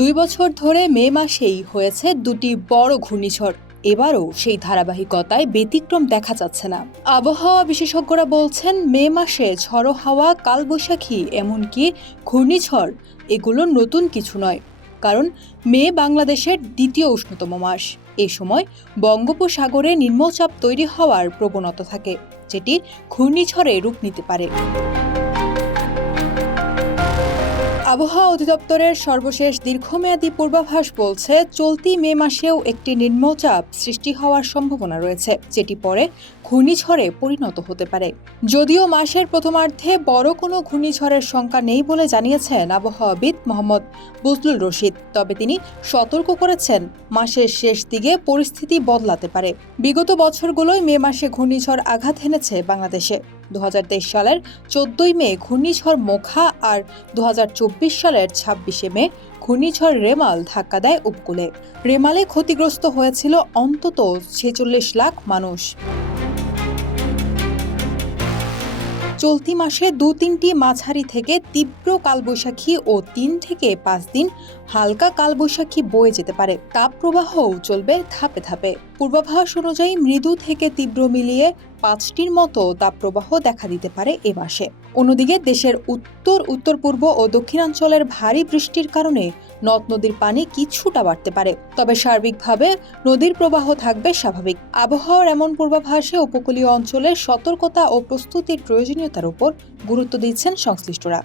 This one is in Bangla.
2 বছর ধরে মে মাসেই হয়েছে দুটি বড় ঘূর্ণিঝড়। এবারও সেই ধারাবাহিকতায় ব্যতিক্রম দেখা যাচ্ছে না। আবহাওয়া বিশেষজ্ঞরা বলছেন, মে মাসে ঝড়ো হাওয়া, কালবৈশাখী, এমনকি ঘূর্ণিঝড় এগুলো নতুন কিছু নয়। কারণ মে বাংলাদেশের দ্বিতীয় উষ্ণতম মাস। এই সময় বঙ্গোপসাগরে নিম্নচাপ তৈরি হওয়ার প্রবণতা থাকে, যেটি ঘূর্ণিঝড়ে রূপ নিতে পারে। আবহাওয়া অধিদপ্তরের সর্বশেষ দীর্ঘমেয়াদী পূর্বাভাস বলছে, চলতি মে মাসেও একটি নিম্নচাপ সৃষ্টি হওয়ার সম্ভাবনা রয়েছে, যেটি পরে ঘূর্ণিঝড়ে পরিণত হতে পারে। যদিও মাসের প্রথমার্ধে বড় কোনো ঘূর্ণিঝড়ের শঙ্কা নেই বলে জানিয়েছেন আবহাওয়াবিদ মোহাম্মদ বজলুল রশিদ, তবে তিনি সতর্ক করেছেন, মাসের শেষ দিকে পরিস্থিতি বদলাতে পারে। বিগত বছরগুলোয় মে মাসে ঘূর্ণিঝড় আঘাত এনেছে বাংলাদেশে। 2023 সালের 14 মে ঘূর্ণিঝড় মোখা আর 2024 সালের 26 মে ঘূর্ণিঝড় রেমাল ধাক্কা দেয় উপকূলে। রেমালে ক্ষতিগ্রস্ত হয়েছিল অন্তত 46 লাখ মানুষ। চলতি মাসে 2-3টি মাঝারি থেকে তীব্র কালবৈশাখী ও 3 থেকে 5 দিন হালকা কালবৈশাখী বয়ে যেতে পারে। তাপপ্রবাহও চলবে ধাপে ধাপে। পূর্বাভাস অনুযায়ী মৃদু থেকে তীব্র মিলিয়ে 5টির মতো তাপপ্রবাহ দেখা দিতে পারে এ মাসে। অন্যদিকে দেশের উত্তর পূর্ব ও দক্ষিণাঞ্চলের ভারী বৃষ্টির কারণে নদ নদীর পানি কিছুটা বাড়তে পারে, তবে সার্বিকভাবে নদীর প্রবাহ থাকবে স্বাভাবিক। আবহাওয়ার এমন পূর্বাভাসে উপকূলীয় অঞ্চলে সতর্কতা ও প্রস্তুতির প্রয়োজনীয়তার উপর গুরুত্ব দিচ্ছেন সংশ্লিষ্টরা।